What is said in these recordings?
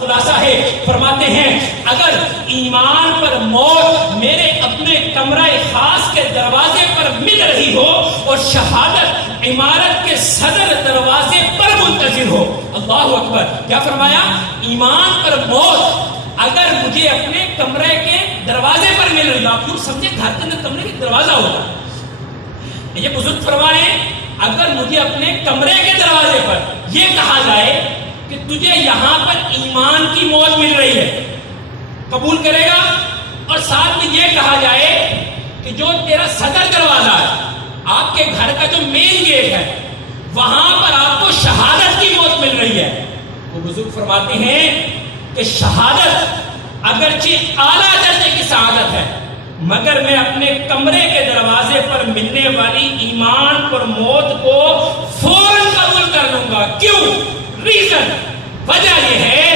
خلاصہ ہے، فرماتے ہیں اگر ایمان پر موت میرے اپنے کمرہ خاص کے دروازے پر مل رہی ہو اور شہادت عمارت کے صدر دروازے پر منتظر ہو، اللہ اکبر، کیا فرمایا؟ ایمان پر موت اگر مجھے اپنے کمرے کے دروازے پر مل رہی ہو، آپ یوں سمجھے گھر کے اندر کمرے کا دروازہ ہوگا، یہ بزرگ فرمائیں اگر مجھے اپنے کمرے کے دروازے پر یہ کہا جائے کہ تجھے یہاں پر ایمان کی موت مل رہی ہے، قبول کرے گا؟ اور ساتھ میں یہ کہا جائے کہ جو تیرا صدر دروازہ ہے، آپ کے گھر کا جو مین گیٹ ہے، وہاں پر آپ کو شہادت کی موت مل رہی ہے، وہ بزرگ فرماتے ہیں کہ شہادت اگرچہ اعلیٰ درجے کی سعادت ہے، مگر میں اپنے کمرے کے دروازے پر ملنے والی ایمان پر موت کو فوراً قبول کر لوں گا۔ کیوں؟ ریزن، وجہ یہ ہے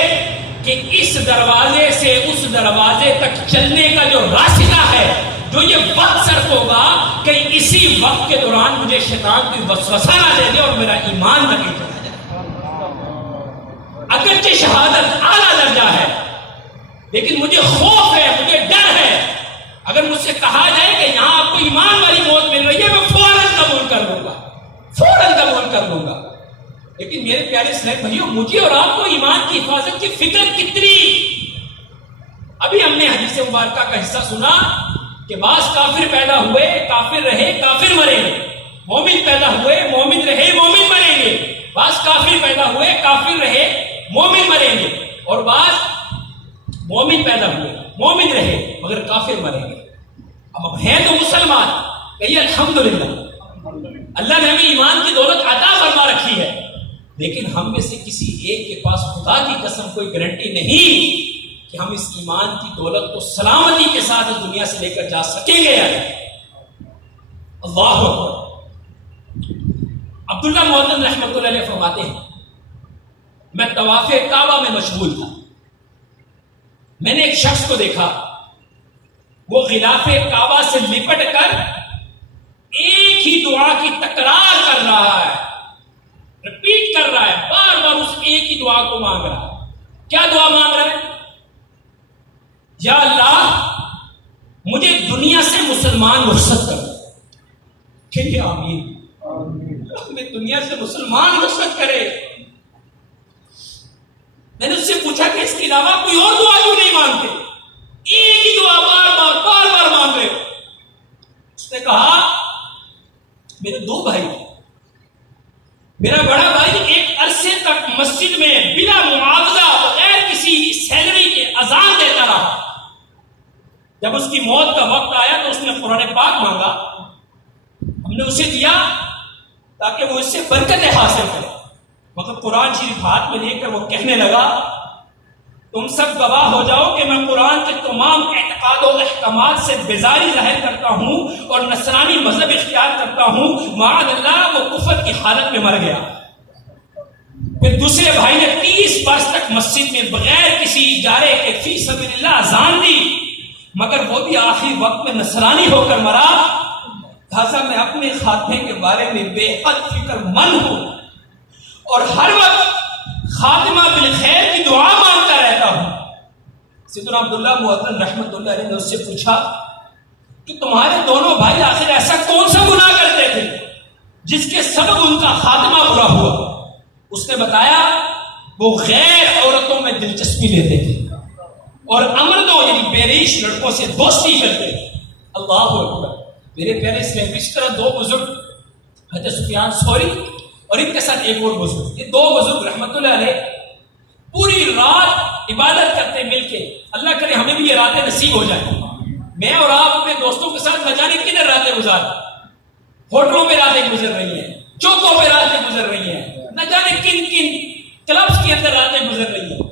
کہ اس دروازے سے اس دروازے تک چلنے کا جو راستہ ہے، جو یہ وقت صرف ہوگا کہ اسی وقت کے دوران مجھے شیطان کی وسوسہ نہ دے دے اور میرا ایمان نہ چلا جائے۔ اگرچہ شہادت اعلیٰ درجہ ہے، لیکن مجھے خوف ہے، مجھے ڈر ہے، اگر مجھ سے کہا جائے کہ یہاں آپ کو ایمان والی موت مل رہی ہے، میں فوراً قبول کر لوں گا، فوراً قبول کر لوں گا۔ لیکن میرے پیارے اسلام بھائیوں، مجھے اور آپ کو ایمان کی حفاظت کی فکر کتنی؟ ابھی ہم نے حدیث مبارکہ کا حصہ سنا کہ بعض کافر پیدا ہوئے، کافر رہے، کافر مریں گے، مومن پیدا ہوئے، مومن رہے، مومن مریں گے، بعض کافر پیدا ہوئے، کافر رہے، مومن مریں گے، اور بعض مومن پیدا ہوئے، مومن رہے مگر کافر مریں گے۔ اب ہیں تو مسلمان، کہیے الحمدللہ، اللہ نے ہمیں ایمان کی دولت عطا فرما رکھی ہے، لیکن ہم میں سے کسی ایک کے پاس خدا کی قسم کوئی گارنٹی نہیں کہ ہم اس ایمان کی دولت کو سلامتی کے ساتھ اس دنیا سے لے کر جا سکیں گے یا نہیں۔ اللہ اکبر۔ عبداللہ معتم رحمۃ اللہ علیہ فرماتے ہیں میں طواف کعبہ میں مشغول تھا، میں نے ایک شخص کو دیکھا، وہ غلاف کعبہ سے لپٹ کر ایک ہی دعا کی تکرار کر رہا ہے، ریپیٹ کر رہا ہے، بار بار اس ایک ہی دعا کو مانگ رہا ہے۔ کیا دعا مانگ رہا ہے؟ یا اللہ مجھے دنیا سے مسلمان رخصت کر دو۔ کہیے آمین۔ ہمیں دنیا سے مسلمان رخصت کرے۔ میں نے اس سے پوچھا کہ اس کے علاوہ کوئی اور دعا کیوں نہیں مانگتے؟ ایک ہی دعا بار بار مانگ رہے۔ اس نے کہا میرے دو بھائی، میرا بڑا بھائی ایک عرصے تک مسجد میں بلا معاوضہ بغیر کسی سیلری کے اذان دیتا رہا، جب اس کی موت کا وقت آیا تو اس نے قرآن پاک مانگا، ہم نے اسے دیا تاکہ وہ اس سے برکتیں حاصل کرے، مگر قرآن شریف ہاتھ میں لے کر وہ کہنے لگا تم سب گواہ ہو جاؤ کہ میں قرآن کے تمام اعتقاد و احکامات سے بیزاری ظاہر کرتا ہوں اور نصرانی مذہب اختیار کرتا ہوں۔ معاذ اللہ وہ کفر کی حالت میں مر گیا۔ پھر دوسرے بھائی نے 30 برس تک مسجد میں بغیر کسی اجارے کے فی سبیل اللہ اذان دی، مگر وہ بھی آخری وقت میں نصرانی ہو کر مرا۔ لہذا میں اپنے خاتمے کے بارے میں بے حد فکر مند ہوں اور ہر وقت خاتمہ بالخیر کی دعا مانگتا رہتا ہوں۔ سیدنا عبداللہ معتم رحمۃ اللہ علیہ نے اس سے پوچھا کہ تمہارے دونوں بھائی آخر ایسا کون سا گناہ کرتے تھے جس کے سبب ان کا خاتمہ برا ہوا؟ اس نے بتایا وہ غیر عورتوں میں دلچسپی لیتے تھے اور امردوں یعنی بیریش لڑکوں سے دوستی کرتے تھے۔ اللہ اکبر۔ میرے پیارے اسلام، اس طرح دو بزرگ حضرت سفیان ثوری اور ان کے ساتھ ایک اور بزرگ، یہ دو بزرگ رحمت اللہ علیہ پوری رات عبادت کرتے مل کے۔ اللہ کرے ہمیں بھی یہ راتیں نصیب ہو جائیں۔ میں اور آپ اپنے دوستوں کے ساتھ نہ جانے کدھر راتیں گزار، ہوٹلوں پہ راتیں گزر رہی ہیں، چوکوں پہ راتیں گزر رہی ہیں، نہ جانے کن کن کلبس کے اندر راتیں گزر رہی ہیں۔